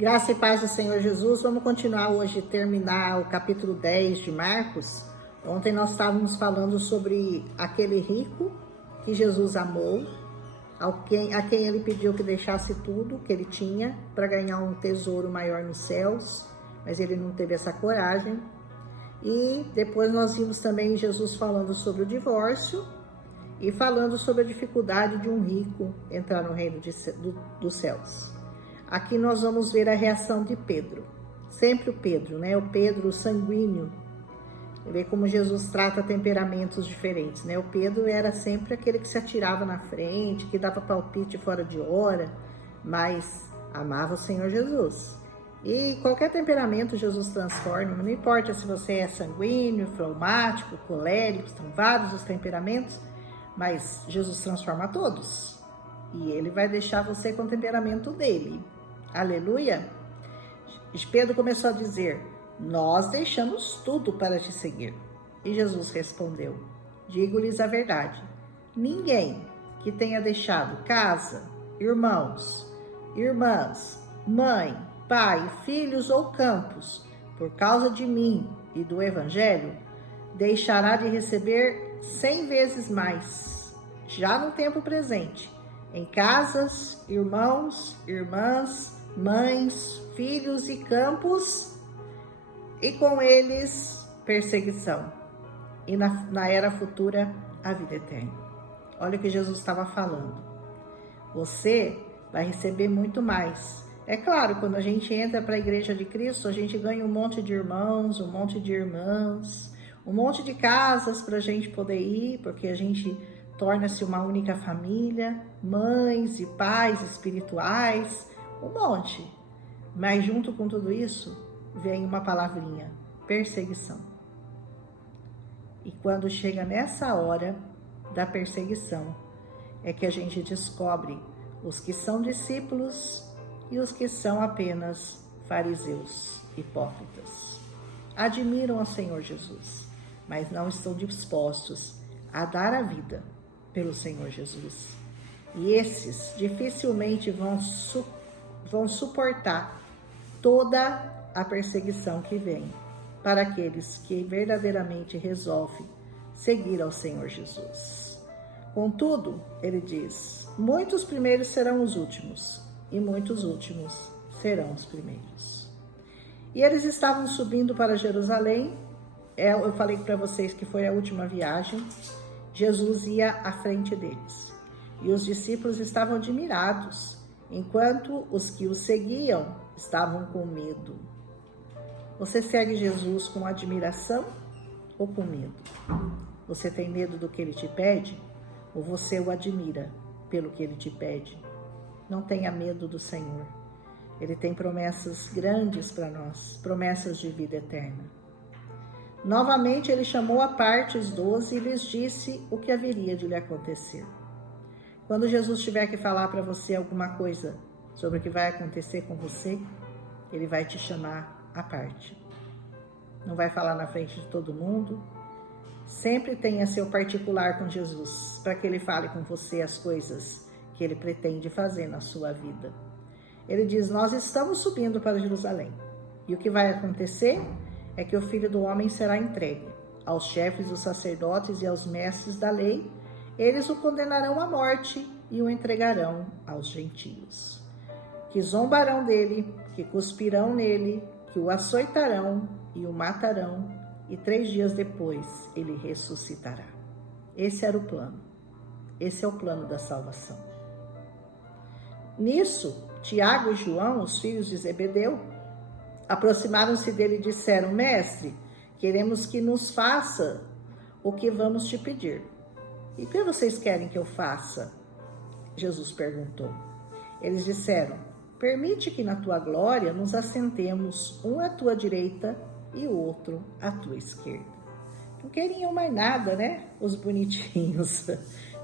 Graça e paz do Senhor Jesus. Vamos continuar hoje, terminar o capítulo 10 de Marcos. Ontem nós estávamos falando sobre aquele rico que Jesus amou, a quem ele pediu que deixasse tudo que ele tinha para ganhar um tesouro maior nos céus, mas ele não teve essa coragem. E depois nós vimos também Jesus falando sobre o divórcio e falando sobre a dificuldade de um rico entrar no reino dos céus. Aqui nós vamos ver a reação de Pedro. Sempre o Pedro, né? O Pedro sanguíneo. Vê como Jesus trata temperamentos diferentes, né? O Pedro era sempre aquele que se atirava na frente, que dava palpite fora de hora, mas amava o Senhor Jesus. E qualquer temperamento Jesus transforma, não importa se você é sanguíneo, fleumático, colérico, são vários os temperamentos, mas Jesus transforma todos. E ele vai deixar você com o temperamento dele. Aleluia! Pedro começou a dizer: nós deixamos tudo para te seguir. E Jesus respondeu: digo-lhes a verdade, ninguém que tenha deixado casa, irmãos, irmãs, mãe, pai, filhos ou campos, por causa de mim e do Evangelho, deixará de receber 100 vezes mais, já no tempo presente, em casas, irmãos, irmãs, mães, filhos e campos, e com eles perseguição, e na era futura a vida eterna. Olha o que Jesus estava falando. Você vai receber muito mais. É claro, quando a gente entra para a igreja de Cristo, a gente ganha um monte de irmãos, um monte de irmãs, um monte de casas para a gente poder ir, porque a gente torna-se uma única família, mães e pais espirituais, um monte. Mas junto com tudo isso, vem uma palavrinha: perseguição. E quando chega nessa hora da perseguição, é que a gente descobre os que são discípulos e os que são apenas fariseus, hipócritas. Admiram ao Senhor Jesus, mas não estão dispostos a dar a vida pelo Senhor Jesus. E esses dificilmente vão suportar toda a perseguição que vem para aqueles que verdadeiramente resolvem seguir ao Senhor Jesus. Contudo, ele diz: muitos primeiros serão os últimos, e muitos últimos serão os primeiros. E eles estavam subindo para Jerusalém. Eu falei para vocês que foi a última viagem. Jesus ia à frente deles. E os discípulos estavam admirados, enquanto os que o seguiam estavam com medo. Você segue Jesus com admiração ou com medo? Você tem medo do que ele te pede? Ou você o admira pelo que ele te pede? Não tenha medo do Senhor. Ele tem promessas grandes para nós, promessas de vida eterna. Novamente ele chamou à parte os 12 e lhes disse o que haveria de lhe acontecer. Quando Jesus tiver que falar para você alguma coisa sobre o que vai acontecer com você, ele vai te chamar à parte. Não vai falar na frente de todo mundo. Sempre tenha seu particular com Jesus, para que ele fale com você as coisas que ele pretende fazer na sua vida. Ele diz: nós estamos subindo para Jerusalém, e o que vai acontecer é que o Filho do Homem será entregue aos chefes dos sacerdotes e aos mestres da lei. Eles o condenarão à morte e o entregarão aos gentios, que zombarão dele, que cuspirão nele, que o açoitarão e o matarão, e 3 dias depois ele ressuscitará. Esse era o plano. Esse é o plano da salvação. Nisso, Tiago e João, os filhos de Zebedeu, aproximaram-se dele e disseram: mestre, queremos que nos faça o que vamos te pedir. E o que vocês querem que eu faça? Jesus perguntou. Eles disseram: permite que na tua glória nos assentemos, um à tua direita e o outro à tua esquerda. Não queriam mais nada, né? Os bonitinhos.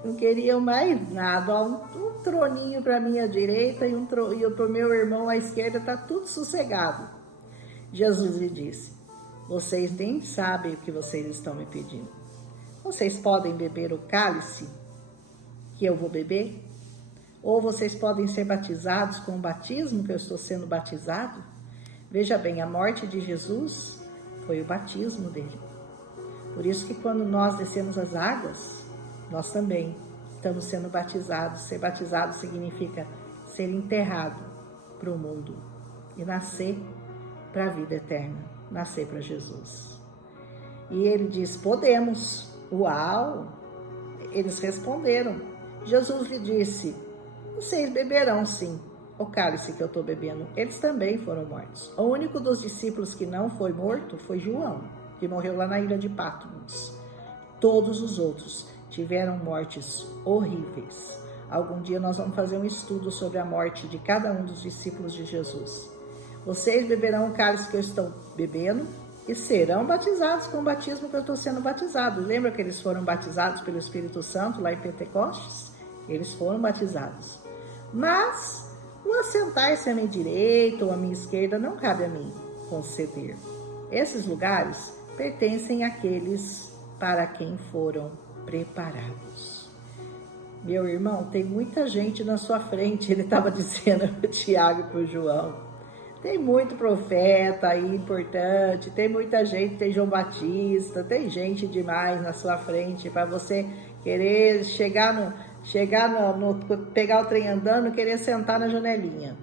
Não queriam mais nada. Um troninho para minha direita e para o meu irmão à esquerda, está tudo sossegado. Jesus lhe disse: vocês nem sabem o que vocês estão me pedindo. Vocês podem beber o cálice que eu vou beber? Ou vocês podem ser batizados com o batismo que eu estou sendo batizado? Veja bem, a morte de Jesus foi o batismo dele. Por isso que quando nós descemos as águas, nós também estamos sendo batizados. Ser batizado significa ser enterrado para o mundo e nascer para a vida eterna, nascer para Jesus. E ele diz, podemos. Uau! Eles responderam. Jesus lhe disse, vocês beberão sim o cálice que eu estou bebendo. Eles também foram mortos. O único dos discípulos que não foi morto foi João, que morreu lá na ilha de Patmos. Todos os outros tiveram mortes horríveis. Algum dia nós vamos fazer um estudo sobre a morte de cada um dos discípulos de Jesus. Vocês beberão o cálice que eu estou bebendo e serão batizados com o batismo que eu estou sendo batizado. Lembra que eles foram batizados pelo Espírito Santo lá em Pentecostes? Eles foram batizados. Mas o assentar-se à minha direita ou à minha esquerda não cabe a mim conceder. Esses lugares pertencem àqueles para quem foram preparados. Meu irmão, tem muita gente na sua frente, ele estava dizendo para o Tiago e para o João. Tem muito profeta aí importante, tem muita gente, tem João Batista, tem gente demais na sua frente para você querer pegar o trem andando, querer sentar na janelinha.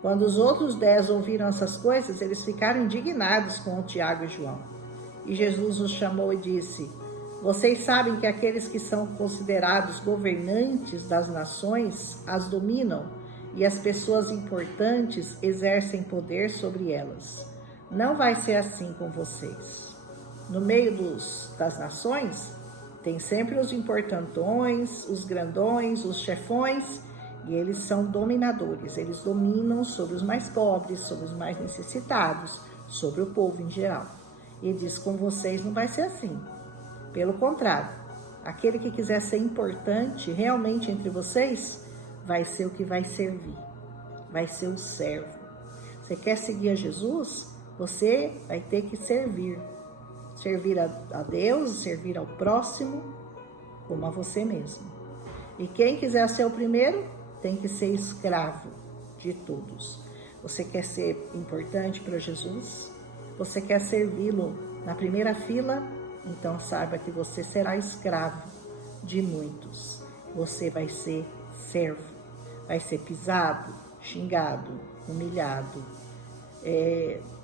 Quando os outros 10 ouviram essas coisas, eles ficaram indignados com o Tiago e João. E Jesus os chamou e disse, vocês sabem que aqueles que são considerados governantes das nações as dominam e as pessoas importantes exercem poder sobre elas. Não vai ser assim com vocês. No meio das nações, tem sempre os importantões, os grandões, os chefões, e eles são dominadores. Eles dominam sobre os mais pobres, sobre os mais necessitados, sobre o povo em geral. E diz, com vocês não vai ser assim. Pelo contrário, aquele que quiser ser importante realmente entre vocês, vai ser o que vai servir, vai ser o servo. Você quer seguir a Jesus? Você vai ter que servir. Servir a Deus, servir ao próximo, como a você mesmo. E quem quiser ser o primeiro, tem que ser escravo de todos. Você quer ser importante para Jesus? Você quer servi-lo na primeira fila? Então saiba que você será escravo de muitos. Você vai ser servo. Vai ser pisado, xingado, humilhado,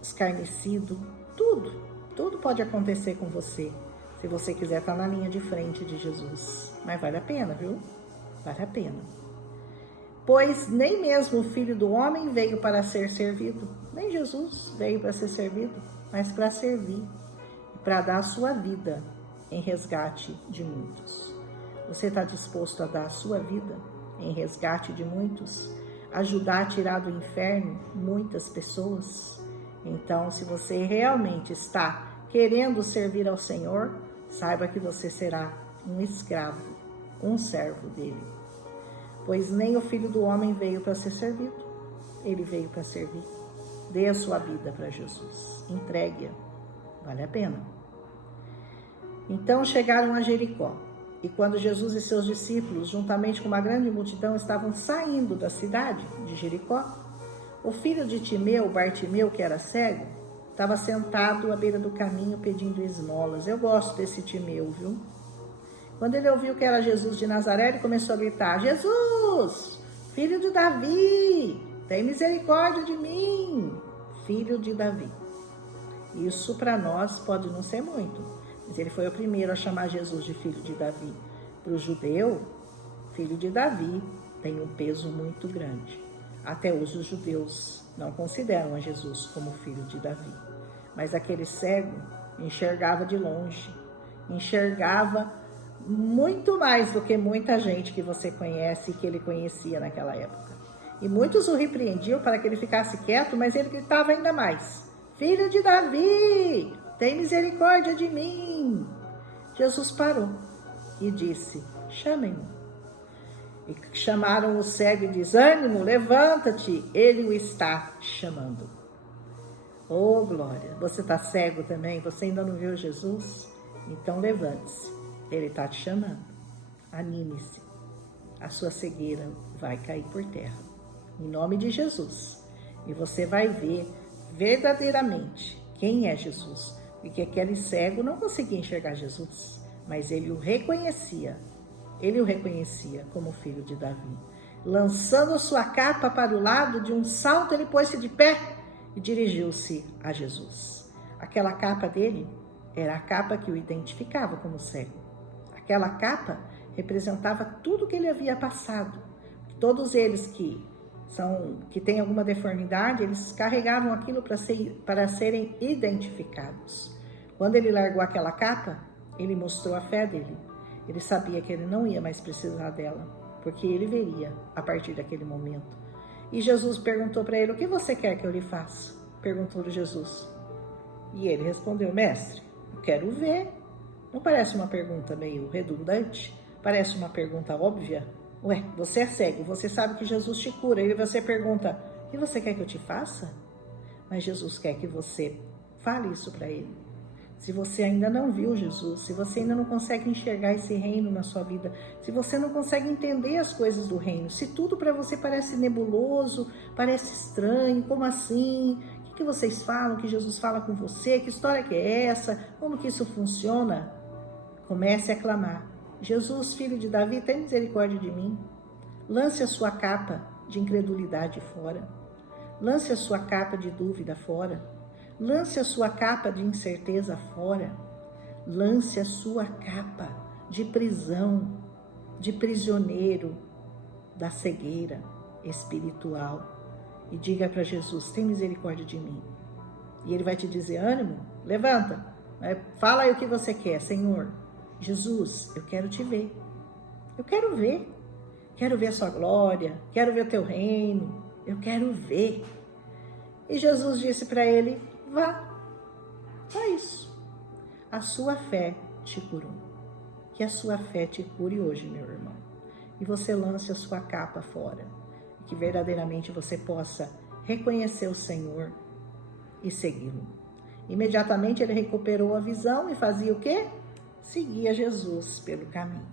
escarnecido, tudo pode acontecer com você, se você quiser estar na linha de frente de Jesus. Mas vale a pena, viu? Vale a pena. Pois nem mesmo o Filho do Homem veio para ser servido, nem Jesus veio para ser servido, mas para servir e para dar a sua vida em resgate de muitos. Você está disposto a dar a sua vida em resgate de muitos, ajudar a tirar do inferno muitas pessoas? Então, se você realmente está querendo servir ao Senhor, saiba que você será um escravo, um servo dele. Pois nem o Filho do Homem veio para ser servido, ele veio para servir. Dê a sua vida para Jesus, entregue-a, vale a pena. Então chegaram a Jericó. E quando Jesus e seus discípulos, juntamente com uma grande multidão, estavam saindo da cidade de Jericó, o filho de Timeu, Bartimeu, que era cego, estava sentado à beira do caminho pedindo esmolas. Eu gosto desse Timeu, viu? Quando ele ouviu que era Jesus de Nazaré, ele começou a gritar, Jesus, filho de Davi, tem misericórdia de mim, filho de Davi. Isso para nós pode não ser muito, mas ele foi o primeiro a chamar Jesus de filho de Davi. Para o judeu, filho de Davi tem um peso muito grande. Até hoje os judeus não consideram a Jesus como filho de Davi. Mas aquele cego enxergava de longe, enxergava muito mais do que muita gente que você conhece e que ele conhecia naquela época. E muitos o repreendiam para que ele ficasse quieto, mas ele gritava ainda mais, filho de Davi, tem misericórdia de mim. Jesus parou e disse, chamem-no. E chamaram o cego e diz, ânimo, levanta-te, ele o está chamando. Oh, glória, você está cego também? Você ainda não viu Jesus? Então levante-se, ele está te chamando, anime-se. a sua cegueira vai cair por terra. Em nome de Jesus. E você vai ver verdadeiramente quem é Jesus. Porque aquele cego não conseguia enxergar Jesus, mas ele o reconhecia. Ele o reconhecia como filho de Davi. Lançando sua capa para o lado, de um salto ele pôs-se de pé e dirigiu-se a Jesus. Aquela capa dele era a capa que o identificava como cego. Aquela capa representava tudo que ele havia passado. Todos eles que têm alguma deformidade, eles carregavam aquilo para serem identificados. Quando ele largou aquela capa, ele mostrou a fé dele. Ele sabia que ele não ia mais precisar dela, porque ele veria a partir daquele momento. E Jesus perguntou para ele: o que você quer que eu lhe faça? Perguntou Jesus. E ele respondeu: mestre, eu quero ver. Não parece uma pergunta meio redundante? Parece uma pergunta óbvia? Ué, você é cego, você sabe que Jesus te cura, e você pergunta: o que você quer que eu te faça? Mas Jesus quer que você fale isso para ele. Se você ainda não viu Jesus, se você ainda não consegue enxergar esse reino na sua vida, se você não consegue entender as coisas do reino, se tudo para você parece nebuloso, parece estranho, como assim? O que vocês falam? Que Jesus fala com você? Que história que é essa? Como que isso funciona? Comece a clamar: Jesus, filho de Davi, tem misericórdia de mim. Lance a sua capa de incredulidade fora. Lance a sua capa de dúvida fora. Lance a sua capa de incerteza fora. Lance a sua capa de prisão, de prisioneiro da cegueira espiritual. E diga para Jesus: tem misericórdia de mim. E ele vai te dizer: ânimo, levanta, fala aí o que você quer. Senhor Jesus, eu quero te ver. Eu quero ver. Quero ver a sua glória, quero ver o teu reino, eu quero ver. E Jesus disse para ele: vá, só isso. A sua fé te curou. Que a sua fé te cure hoje, meu irmão. E você lance a sua capa fora. Que verdadeiramente você possa reconhecer o Senhor e segui-lo. Imediatamente ele recuperou a visão e fazia o quê? Seguia Jesus pelo caminho.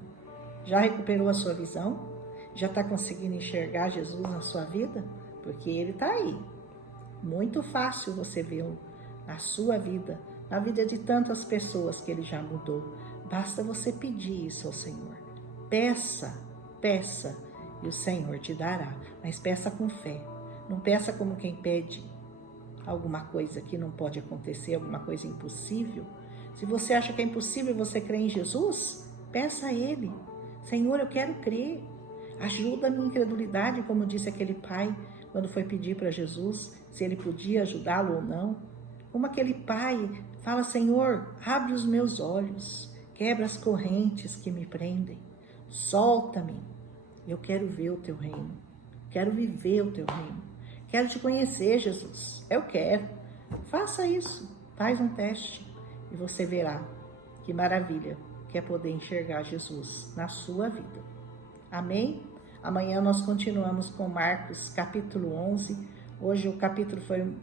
Já recuperou a sua visão? Já está conseguindo enxergar Jesus na sua vida? Porque ele está aí. Muito fácil você vê-lo na sua vida, na vida de tantas pessoas que ele já mudou. Basta você pedir isso ao Senhor. Peça, peça, e o Senhor te dará. Mas peça com fé. Não peça como quem pede alguma coisa que não pode acontecer, alguma coisa impossível. Se você acha que é impossível você crer em Jesus, peça a Ele: Senhor, eu quero crer. Ajuda a minha incredulidade, como disse aquele pai quando foi pedir para Jesus se ele podia ajudá-lo ou não. Como aquele pai fala: Senhor, abre os meus olhos, quebra as correntes que me prendem, solta-me. Eu quero ver o teu reino, quero viver o teu reino, quero te conhecer, Jesus. Eu quero. Faça isso, faz um teste e você verá que maravilha que é poder enxergar Jesus na sua vida. Amém? Amanhã nós continuamos com Marcos capítulo 11. Hoje o capítulo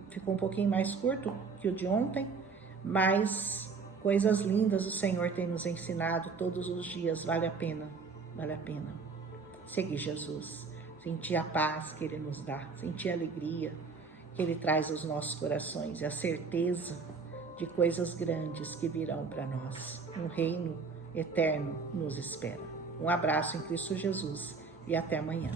ficou um pouquinho mais curto que o de ontem, mas coisas lindas o Senhor tem nos ensinado todos os dias. Vale a pena, vale a pena. Seguir Jesus, sentir a paz que Ele nos dá, sentir a alegria que Ele traz aos nossos corações e a certeza de coisas grandes que virão para nós. Um reino eterno nos espera. Um abraço em Cristo Jesus e até amanhã.